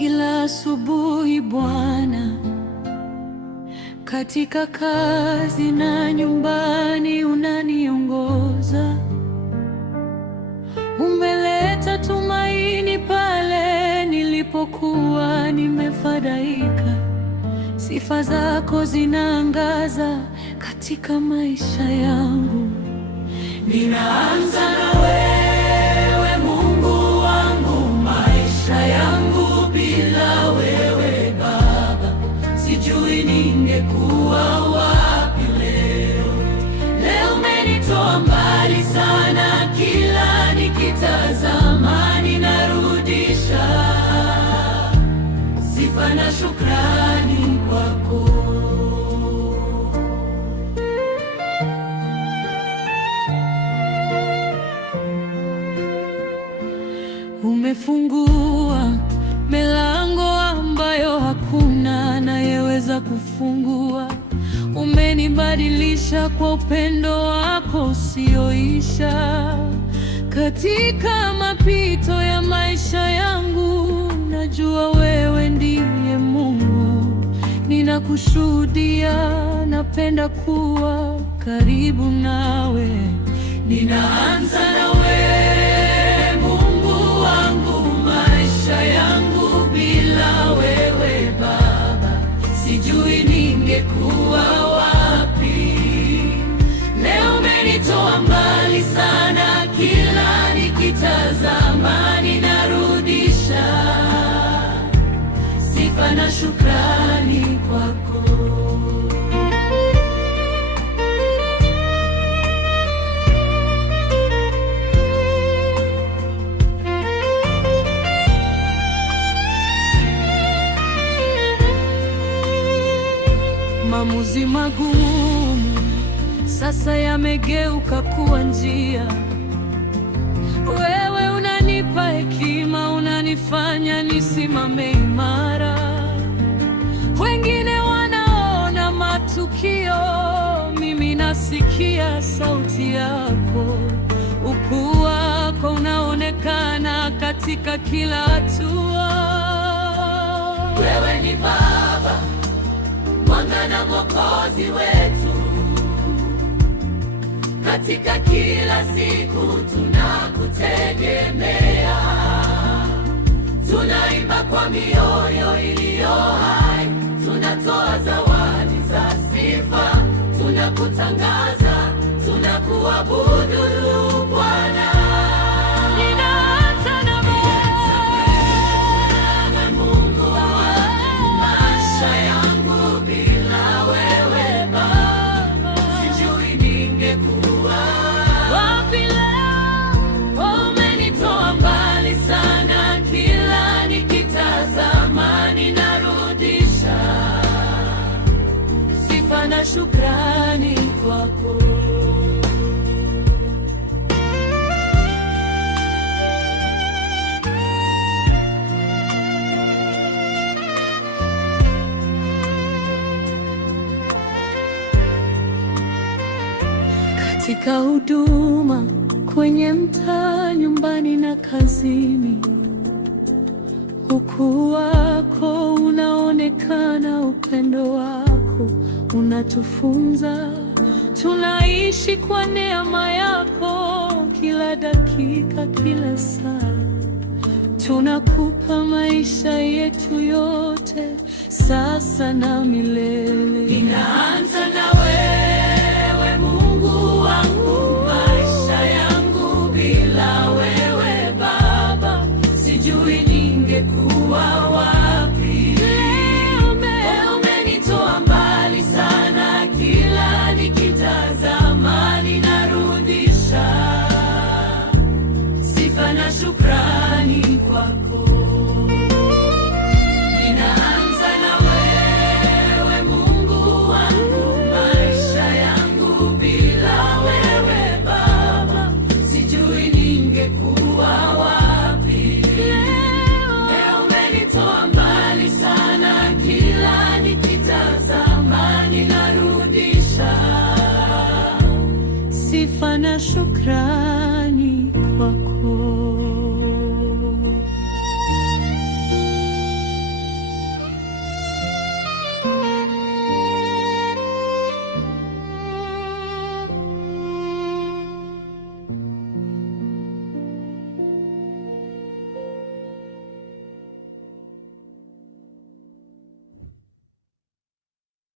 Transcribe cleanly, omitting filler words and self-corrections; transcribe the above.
kila asubuhi Bwana, katika kazi na nyumbani unaniongoza. Umeleta tumaini pale nilipokuwa nimefadhaika. Sifa zako zinaangaza katika maisha yangu. Ninaanza na wewe Mungu wangu, maisha yangu bila wewe Baba, sijui ningekuwa wapi leo. Leo umenitoa mbali sana, kila nikitazama ninarudisha sifa na shukrani kwako. Umefungua milango ambayo hakuna anayeweza kufungua. Umenibadilisha kwa upendo wako usioisha. Katika mapito ya maisha yangu, najua wewe ndiye Mungu. Ninakushuhudia, napenda kuwa karibu nawe. Ninaanza na wewe Mungu wangu, maisha yangu bila wewe Baba, sijui ningekuwa wapi. Leo umenitoa mbali sana, kila nikitazama ninarudisha sifa na shukrani kwako. Maamuzi magumu sasa yamegeuka kuwa njia. Wewe unanipa hekima, unanifanya nisimame imara. Wengine wanaona matukio, mimi nasikia sauti yako. Ukuu wako unaonekana katika kila hatua. Wewe ni Baba, mwanga na Mwokozi wetu. Katika kila siku tunakutegemea. Tunaimba kwa mioyo iliyo hai, tunatoa zawadi za sifa, tunakutangaza, tunakuabudu Bwana. Na shukrani kwako. Katika huduma, kwenye mtaa, nyumbani na kazini, ukuu wako unaonekana, upendo wako unatufunza. Tunaishi kwa neema yako, kila dakika, kila saa. Tunakupa maisha yetu yote, sasa na milele. Ninaanza na wewe Mungu wangu, maisha yangu bila wewe Baba, sijui ningekuwa wapi. Umenitoa mbali sana, kila nikitazama ninarudisha sifa na shukrani kwako. Ninaanza na wewe Mungu wangu, maisha yangu bila wewe Baba, sijui ningekuwa wapi. Leo umenitoa mbali sana, kila nikitazama ninarudisha sifa na shukrani kwako.